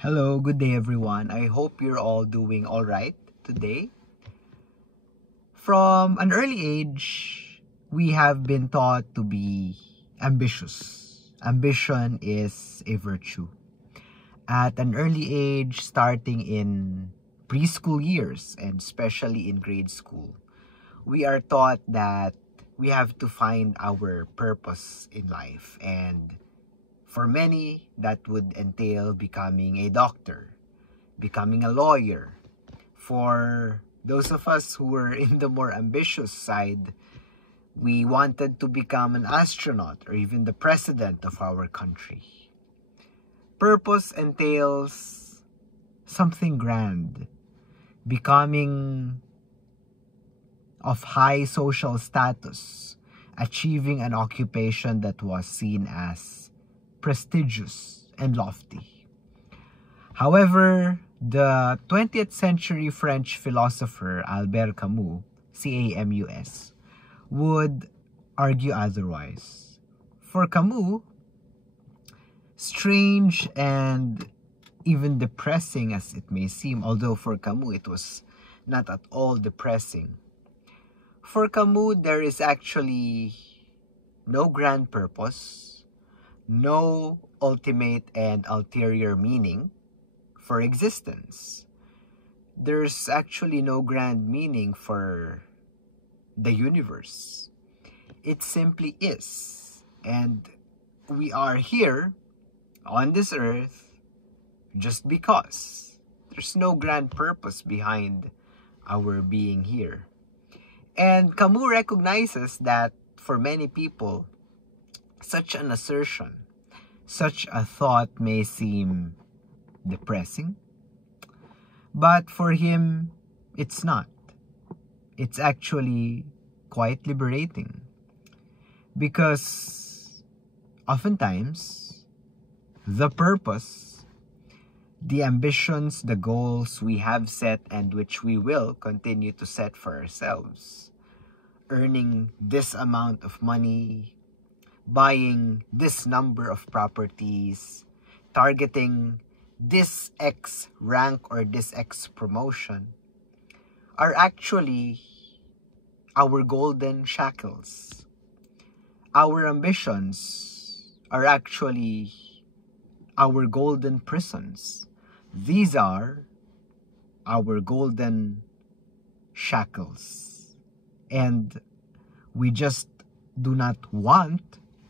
Hello, good day everyone. I hope you're all doing all right today. From an early age, we have been taught to be ambitious. Ambition is a virtue. At an early age, starting in preschool years and especially in grade school, we are taught that we have to find our purpose in life, and for many, that would entail becoming a doctor, becoming a lawyer. For those of us who were in the more ambitious side, we wanted to become an astronaut or even the president of our country. Purpose entails something grand, becoming of high social status, achieving an occupation that was seen as prestigious and lofty. However, the 20th century French philosopher Albert Camus, Camus, would argue otherwise. For Camus, strange and even depressing as it may seem, although for Camus it was not at all depressing. For Camus, there is actually no grand purpose, no ultimate and ulterior meaning for existence. There's actually no grand meaning for the universe. It simply is. And we are here on this earth just because. There's no grand purpose behind our being here. And Camus recognizes that for many people, such an assertion, such a thought may seem depressing, but for him, it's not. It's actually quite liberating, because oftentimes, the purpose, the ambitions, the goals we have set and which we will continue to set for ourselves, earning this amount of money, buying this number of properties, targeting this X rank or this X promotion, are actually our golden shackles. Our ambitions are actually our golden prisons. These are our golden shackles. And we just do not want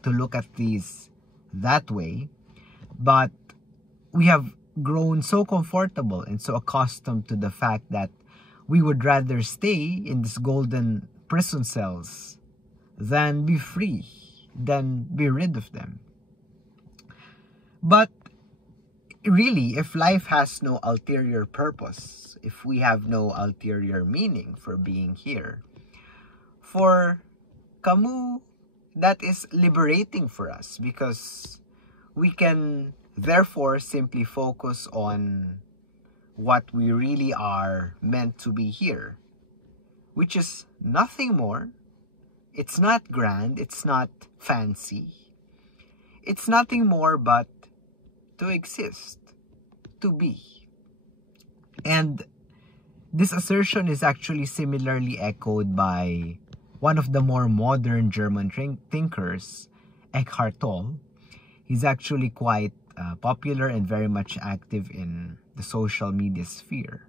to look at these that way, but we have grown so comfortable and so accustomed to the fact that we would rather stay in these golden prison cells than be free, than be rid of them. But really, if life has no ulterior purpose, if we have no ulterior meaning for being here, for Camus, that is liberating for us, because we can therefore simply focus on what we really are meant to be here, which is nothing more. It's not grand, it's not fancy. It's nothing more but to exist, to be. And this assertion is actually similarly echoed by one of the more modern German thinkers, Eckhart Tolle. He's actually quite popular and very much active in the social media sphere.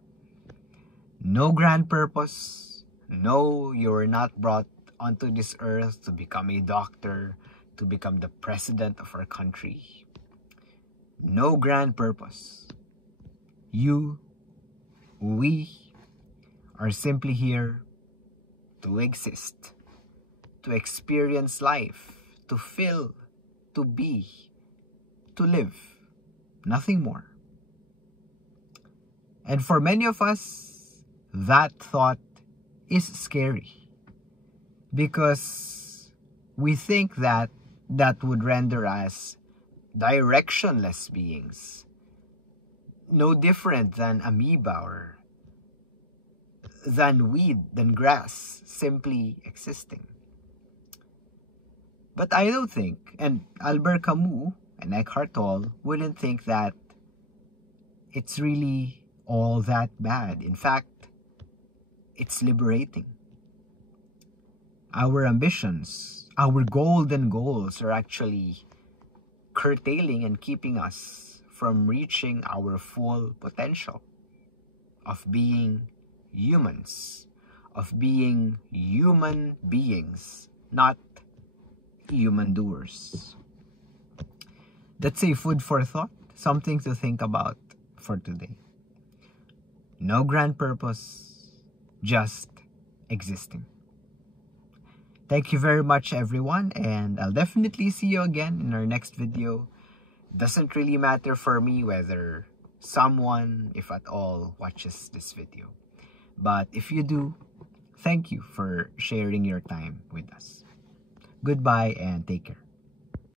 No grand purpose. No, you were not brought onto this earth to become a doctor, to become the president of our country. No grand purpose. You, we, are simply here to exist, to experience life, to feel, to be, to live. Nothing more. And for many of us, that thought is scary, because we think that that would render us directionless beings, no different than amoeba or than weed, than grass, simply existing. But I don't think, and Albert Camus and Eckhart Tolle wouldn't think that it's really all that bad. In fact, it's liberating. Our ambitions, our golden goals are actually curtailing and keeping us from reaching our full potential of being humans, of being human beings, not human doers. That's a food for thought, something to think about for today. No grand purpose, just existing. Thank you very much, everyone, and I'll definitely see you again in our next video. Doesn't really matter for me whether someone, if at all, watches this video. But if you do, thank you for sharing your time with us. Goodbye and take care.